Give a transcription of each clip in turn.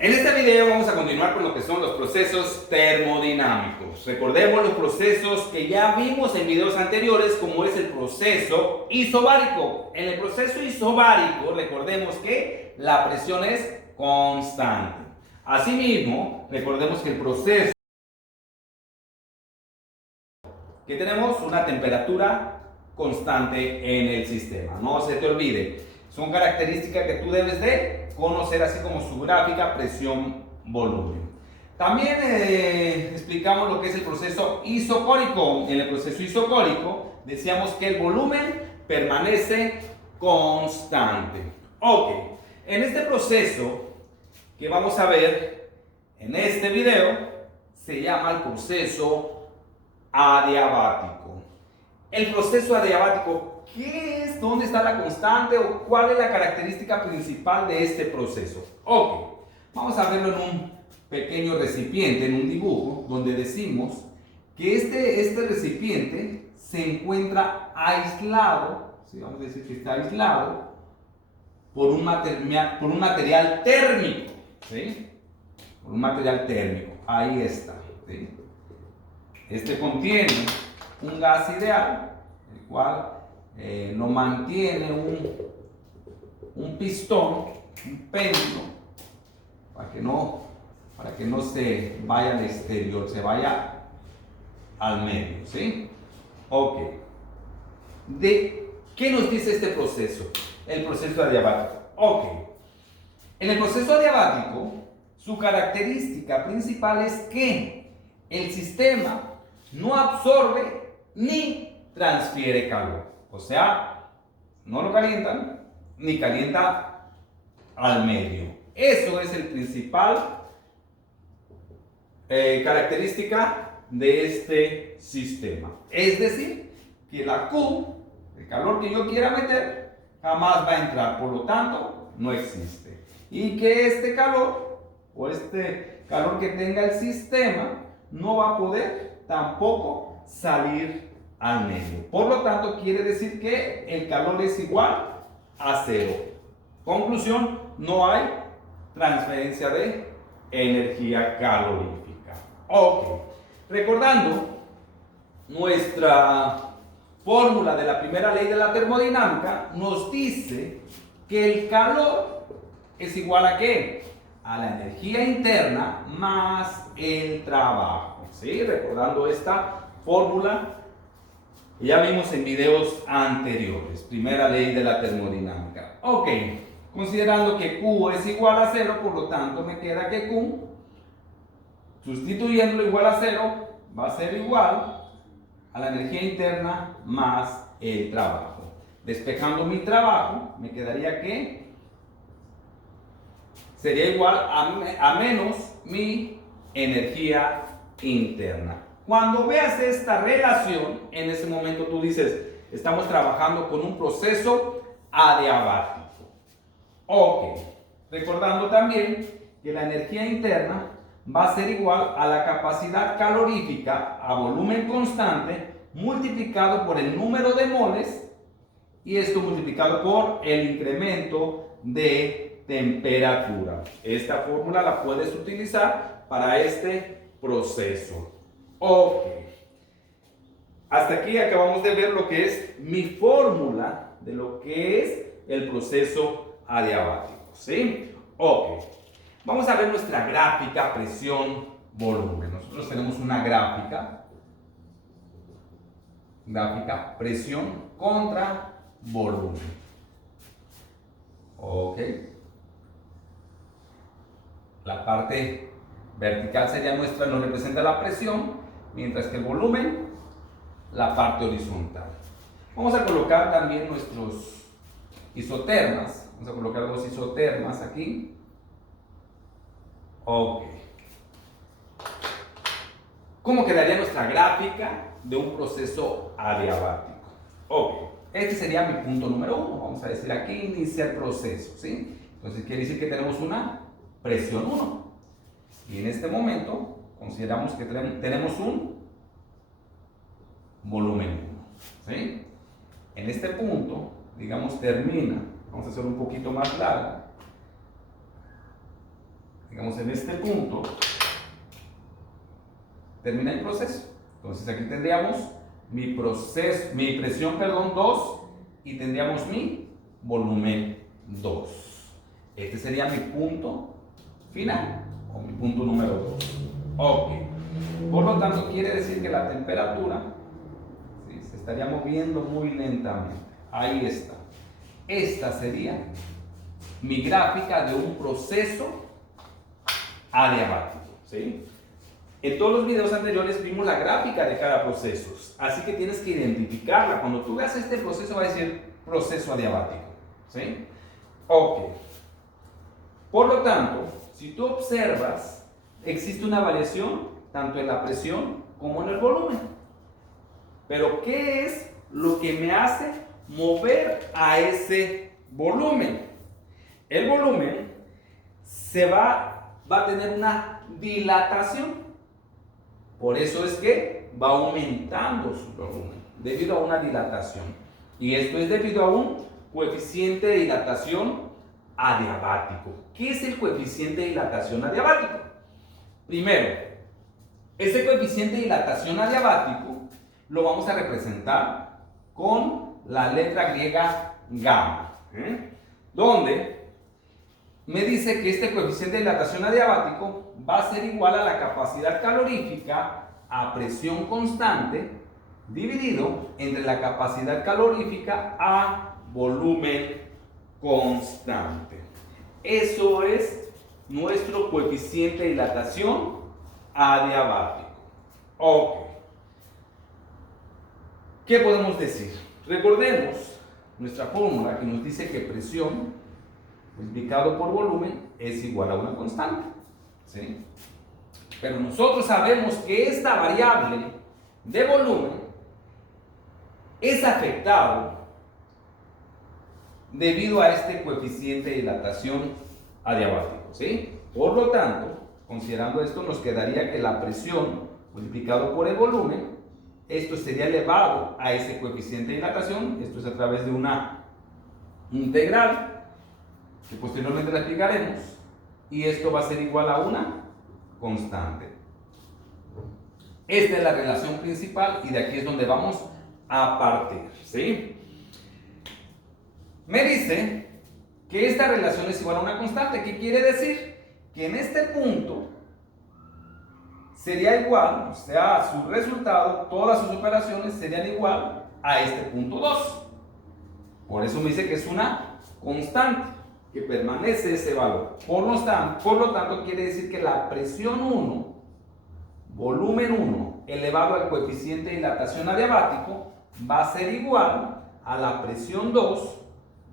En este video vamos a continuar con lo que son los procesos termodinámicos. Recordemos los procesos que ya vimos en videos anteriores, como es el proceso isobárico. En el proceso isobárico, recordemos que la presión es constante. Asimismo, recordemos que el proceso que tenemos una temperatura constante en el sistema. No se te olvide, son características que tú debes de conocer, así como su gráfica, presión, volumen. También explicamos lo que es el proceso isocórico. En el proceso isocórico decíamos que el volumen permanece constante. Ok, en este proceso que vamos a ver en este video se llama el proceso adiabático. El proceso adiabático, ¿qué es? ¿Dónde está la constante? ¿O cuál es la característica principal de este proceso? Ok, vamos a verlo en un pequeño recipiente, en un dibujo, donde decimos que este recipiente se encuentra aislado, ¿sí? Vamos a decir que está aislado por un material térmico, ¿sí? Por un material térmico, ahí está, ¿sí? Este contiene un gas ideal, el cual lo mantiene un pistón, un péndulo, para que no se vaya al exterior, se vaya al medio, ¿sí? Ok. ¿De qué nos dice este proceso? El proceso adiabático. Ok. En el proceso adiabático, su característica principal es que el sistema no absorbe ni transfiere calor. O sea, no lo calientan ni calienta al medio. Eso es el principal característica de este sistema. Es decir, que la Q, el calor que yo quiera meter, jamás va a entrar. Por lo tanto, no existe. Y que este calor o este calor que tenga el sistema no va a poder tampoco salir al medio. Por lo tanto, quiere decir que el calor es igual a cero. Conclusión, no hay transferencia de energía calorífica. Ok, recordando nuestra fórmula de la primera ley de la termodinámica, nos dice que el calor es igual a ¿qué? A la energía interna más el trabajo. ¿Sí? Recordando esta fórmula, ya vimos en videos anteriores, primera ley de la termodinámica. Ok, considerando que Q es igual a 0, por lo tanto me queda que Q, sustituyéndolo igual a 0, va a ser igual a la energía interna más el trabajo. Despejando mi trabajo, me quedaría que sería igual a menos mi energía interna. Cuando veas esta relación, en ese momento tú dices, estamos trabajando con un proceso adiabático. Ok, recordando también que la energía interna va a ser igual a la capacidad calorífica a volumen constante multiplicado por el número de moles y esto multiplicado por el incremento de temperatura. Esta fórmula la puedes utilizar para este proceso. Ok. Hasta aquí acabamos de ver lo que es mi fórmula de lo que es el proceso adiabático. ¿Sí? Ok. Vamos a ver nuestra gráfica presión, volumen. Nosotros tenemos una gráfica presión contra volumen. Ok. La parte vertical sería nuestra, nos representa la presión, mientras que el volumen, la parte horizontal. Vamos a colocar también nuestros isotermas. Vamos a colocar dos isotermas aquí. Ok. ¿Cómo quedaría nuestra gráfica de un proceso adiabático? Ok. Este sería mi punto número 1. Vamos a decir aquí, iniciar proceso, ¿sí? Entonces quiere decir que tenemos una presión 1. Y en este momento consideramos que tenemos un volumen 1, ¿sí? En este punto, digamos, termina. Vamos a hacer un poquito más largo. digamos en este punto, termina el proceso. Entonces aquí tendríamos mi presión, 2 y tendríamos mi volumen 2. Este sería mi punto final o mi punto número 2. Ok. Por lo tanto, quiere decir que la temperatura, ¿sí?, se estaría moviendo muy lentamente. Ahí está. Esta sería mi gráfica de un proceso adiabático, ¿sí? En todos los videos anteriores vimos la gráfica de cada proceso, así que tienes que identificarla. Cuando tú veas este proceso va a decir proceso adiabático, ¿sí? Ok. Por lo tanto, si tú observas, existe una variación tanto en la presión como en el volumen. Pero ¿qué es lo que me hace mover a ese volumen? El volumen va a tener una dilatación. Por eso es que va aumentando su volumen, debido a una dilatación. Y esto es debido a un coeficiente de dilatación adiabático. ¿Qué es el coeficiente de dilatación adiabático? Primero, ese coeficiente de dilatación adiabático lo vamos a representar con la letra griega gamma, donde me dice que este coeficiente de dilatación adiabático va a ser igual a la capacidad calorífica a presión constante dividido entre la capacidad calorífica a volumen constante. Eso es nuestro coeficiente de dilatación adiabático. Ok. ¿Qué podemos decir? Recordemos nuestra fórmula que nos dice que presión multiplicado por volumen es igual a una constante, ¿sí? Pero nosotros sabemos que esta variable de volumen es afectado debido a este coeficiente de dilatación adiabático, ¿sí? Por lo tanto, considerando esto, nos quedaría que la presión multiplicado por el volumen, esto sería elevado a ese coeficiente de dilatación. Esto es a través de una integral que posteriormente la explicaremos, y esto va a ser igual a una constante. Esta es la relación principal y de aquí es donde vamos a partir, ¿sí? Me dice que esta relación es igual a una constante. ¿Qué quiere decir? Que en este punto sería igual, o sea, su resultado, todas sus operaciones serían igual a este punto 2. Por eso me dice que es una constante, que permanece ese valor. Por lo tanto, quiere decir que la presión 1, volumen 1, elevado al coeficiente de dilatación adiabático, va a ser igual a la presión 2,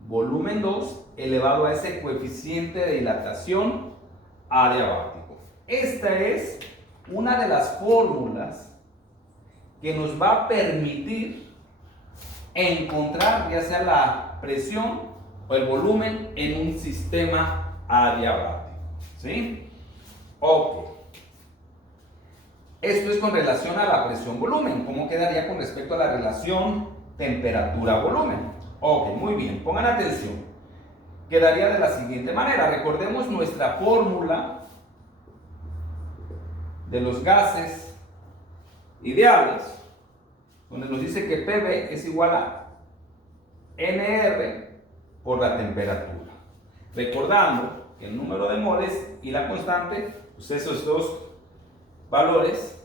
volumen 2, elevado a ese coeficiente de dilatación adiabático. Esta es una de las fórmulas que nos va a permitir encontrar ya sea la presión o el volumen en un sistema adiabático, ¿sí? Ok. Esto es con relación a la presión-volumen. ¿Cómo quedaría con respecto a la relación temperatura-volumen? Ok, muy bien, pongan atención. Quedaría de la siguiente manera. Recordemos nuestra fórmula de los gases ideales, donde nos dice que PV es igual a NR por la temperatura. Recordando que el número de moles y la constante, pues esos dos valores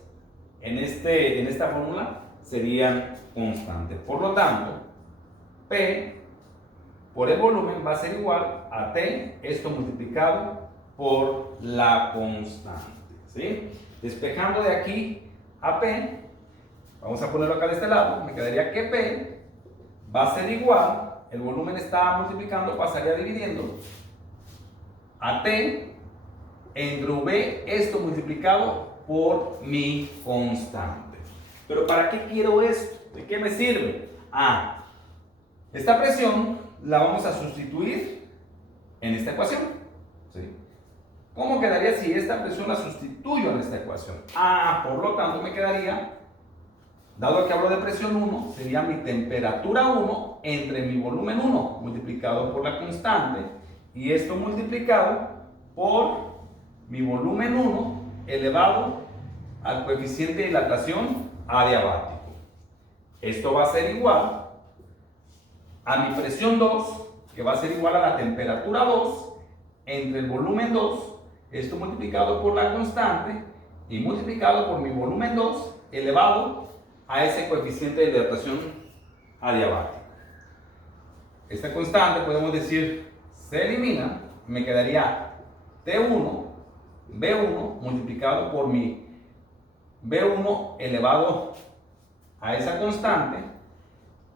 en esta fórmula serían constantes. Por lo tanto, P por el volumen va a ser igual a T, esto multiplicado por la constante, ¿sí? Despejando de aquí a P, vamos a ponerlo acá de este lado, me quedaría que P va a ser igual, el volumen está multiplicando, pasaría dividiendo a T entre V, esto multiplicado por mi constante. Pero ¿para qué quiero esto? ¿De qué me sirve? Esta presión la vamos a sustituir en esta ecuación, ¿sí? ¿Cómo quedaría si esta presión la sustituyo en esta ecuación? Por lo tanto me quedaría, dado que hablo de presión 1, sería mi temperatura 1 entre mi volumen 1 multiplicado por la constante, y esto multiplicado por mi volumen 1 elevado al coeficiente de dilatación adiabático. Esto va a ser igual a mi presión 2, que va a ser igual a la temperatura 2, entre el volumen 2, esto multiplicado por la constante, y multiplicado por mi volumen 2, elevado a ese coeficiente de dilatación adiabático. Esta constante podemos decir se elimina, me quedaría T1, B1 multiplicado por mi B1 elevado a esa constante,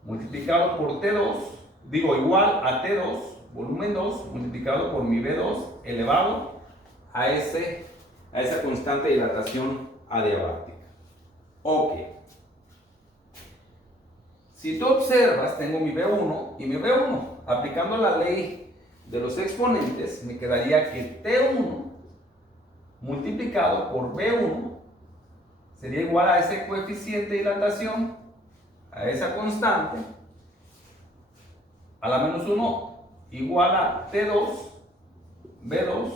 multiplicado por T2, digo igual a T2, volumen 2, multiplicado por mi B2 elevado a esa constante de dilatación adiabática. Ok. Si tú observas, tengo mi B1 y mi B1. Aplicando la ley de los exponentes, me quedaría que T1 multiplicado por B1 sería igual a ese coeficiente de dilatación, a esa constante, a la menos 1 igual a T2, B2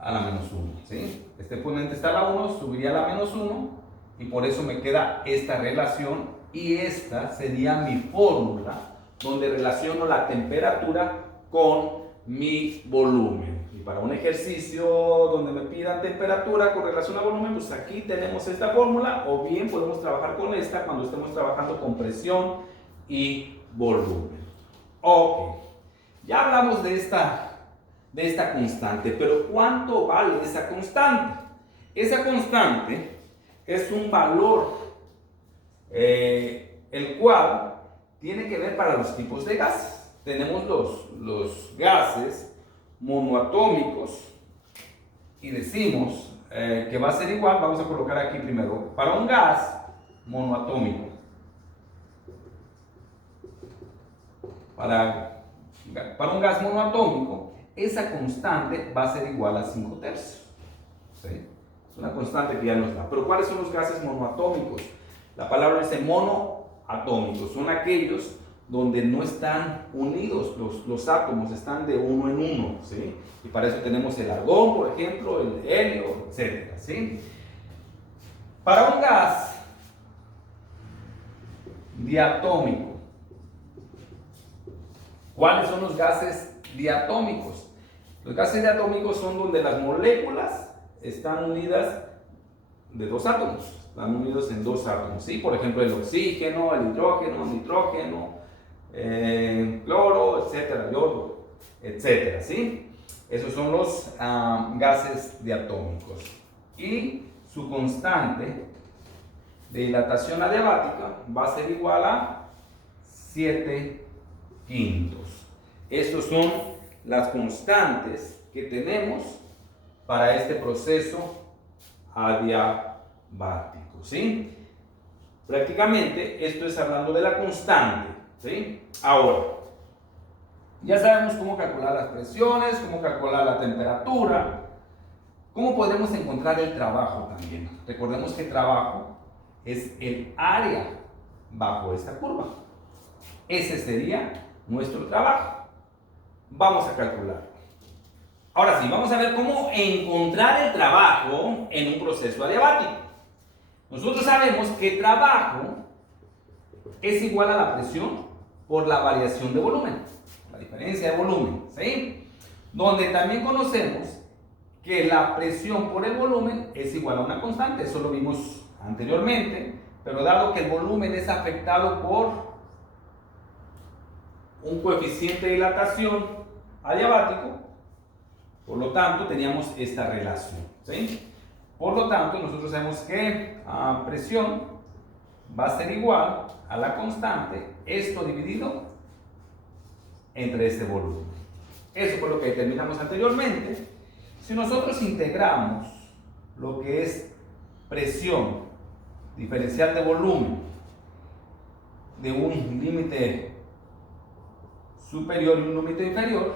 a la menos 1. ¿Sí? Este exponente está a la 1, subiría a la menos 1 y por eso me queda esta relación. Y esta sería mi fórmula donde relaciono la temperatura con mi volumen. Y para un ejercicio donde me pidan temperatura con relación a volumen, pues aquí tenemos esta fórmula, o bien podemos trabajar con esta cuando estemos trabajando con presión y volumen. Ok, ya hablamos de esta constante, pero ¿cuánto vale esa constante? Esa constante es un valor el cual tiene que ver para los tipos de gases. Tenemos los gases monoatómicos y decimos que va a ser igual, vamos a colocar aquí primero, para un gas monoatómico, para un gas monoatómico, esa constante va a ser igual a 5/3. ¿Sí? Es una constante que ya nos da. Pero ¿cuáles son los gases monoatómicos? La palabra dice monoatómicos, son aquellos donde no están unidos, los átomos están de uno en uno, ¿sí? Y para eso tenemos el argón, por ejemplo, el helio, etc. ¿Sí? Para un gas diatómico, ¿cuáles son los gases diatómicos? Los gases diatómicos son donde las moléculas están unidas de dos átomos. Están unidos en dos átomos, ¿sí? Por ejemplo, el oxígeno, el hidrógeno, nitrógeno, cloro, etcétera, yodo, etcétera, ¿sí? Esos son los gases diatómicos. Y su constante de dilatación adiabática va a ser igual a 7/5. Estas son las constantes que tenemos para este proceso adiabático. ¿Sí? Prácticamente esto es hablando de la constante. ¿Sí? Ahora, ya sabemos cómo calcular las presiones, cómo calcular la temperatura, cómo podemos encontrar el trabajo también. Recordemos que el trabajo es el área bajo esta curva. Ese sería nuestro trabajo. Vamos a calcularlo. Ahora sí, vamos a ver cómo encontrar el trabajo en un proceso adiabático. Nosotros sabemos que trabajo es igual a la presión por la variación de volumen, la diferencia de volumen, ¿sí? Donde también conocemos que la presión por el volumen es igual a una constante, eso lo vimos anteriormente, pero dado que el volumen es afectado por un coeficiente de dilatación adiabático, por lo tanto teníamos esta relación, ¿sí? Por lo tanto, nosotros sabemos que presión va a ser igual a la constante, esto dividido entre este volumen. Eso fue lo que determinamos anteriormente. Si nosotros integramos lo que es presión diferencial de volumen de un límite superior y un límite inferior,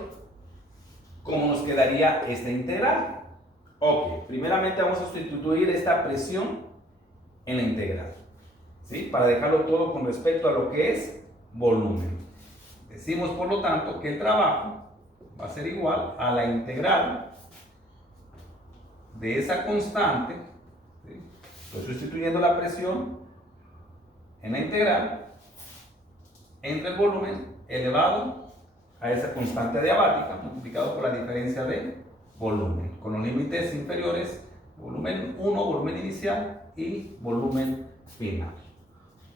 ¿cómo nos quedaría esta integral? Ok, primeramente vamos a sustituir esta presión en la integral, ¿sí? Para dejarlo todo con respecto a lo que es volumen. Decimos, por lo tanto, que el trabajo va a ser igual a la integral de esa constante, ¿sí? Estoy sustituyendo la presión en la integral entre el volumen elevado a esa constante adiabática multiplicado por la diferencia de volumen, con los límites inferiores, volumen 1, volumen inicial, y volumen final.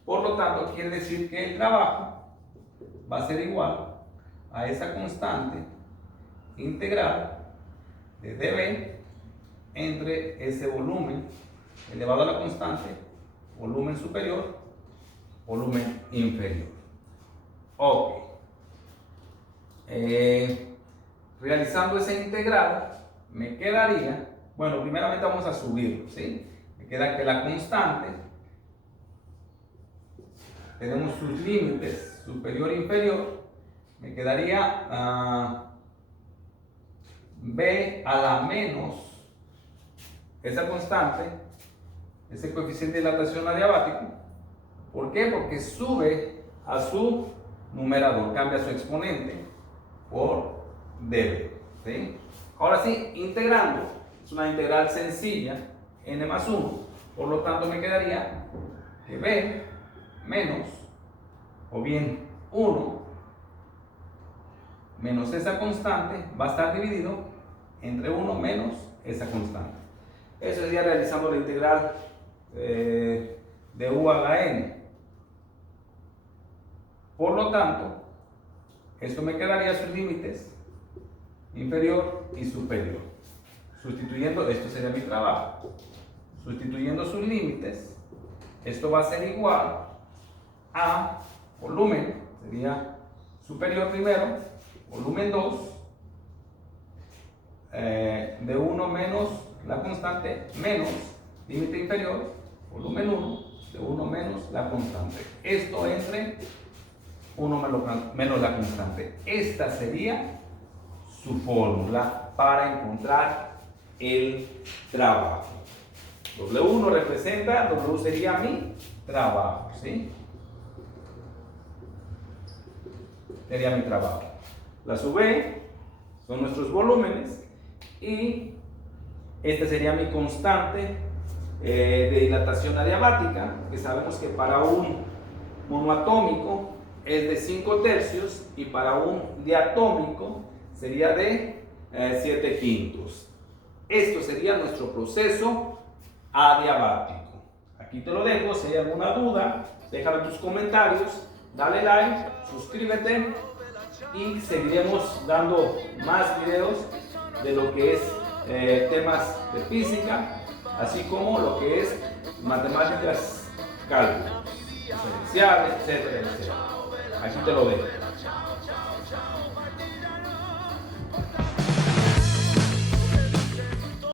Por lo tanto, quiere decir que el trabajo va a ser igual a esa constante integral de dB entre ese volumen elevado a la constante, volumen superior, volumen inferior. Ok. Realizando esa integral, me quedaría, bueno, primeramente vamos a subirlo, ¿sí? Me queda que la constante, tenemos sus límites superior e inferior, me quedaría B a la menos esa constante, ese coeficiente de dilatación adiabático. ¿Por qué? Porque sube a su numerador, cambia su exponente por dB, ¿sí? Ahora sí, integrando, es una integral sencilla, n más 1, por lo tanto me quedaría que B menos, o bien 1, menos esa constante, va a estar dividido entre 1 menos esa constante. Eso sería realizando la integral de u a la n. Por lo tanto, esto me quedaría sus límites inferior y superior. Sustituyendo, esto sería mi trabajo. Sustituyendo sus límites, esto va a ser igual a volumen, sería superior primero, volumen 2, de 1 menos la constante, menos límite inferior, volumen 1, de 1 menos la constante. Esto entre 1 menos la constante. Esta sería su fórmula para encontrar el trabajo. W1 representa, W sería mi trabajo, ¿sí? Sería mi trabajo. La sub B son nuestros volúmenes y esta sería mi constante de dilatación adiabática, que sabemos que para un monoatómico es de 5/3 y para un diatómico sería de 7/5. Esto sería nuestro proceso adiabático. Aquí te lo dejo. Si hay alguna duda, déjame tus comentarios, dale like, suscríbete y seguiremos dando más videos de lo que es temas de física, así como lo que es matemáticas, cálculos diferenciales, etcétera, etcétera. Aquí te lo dejo.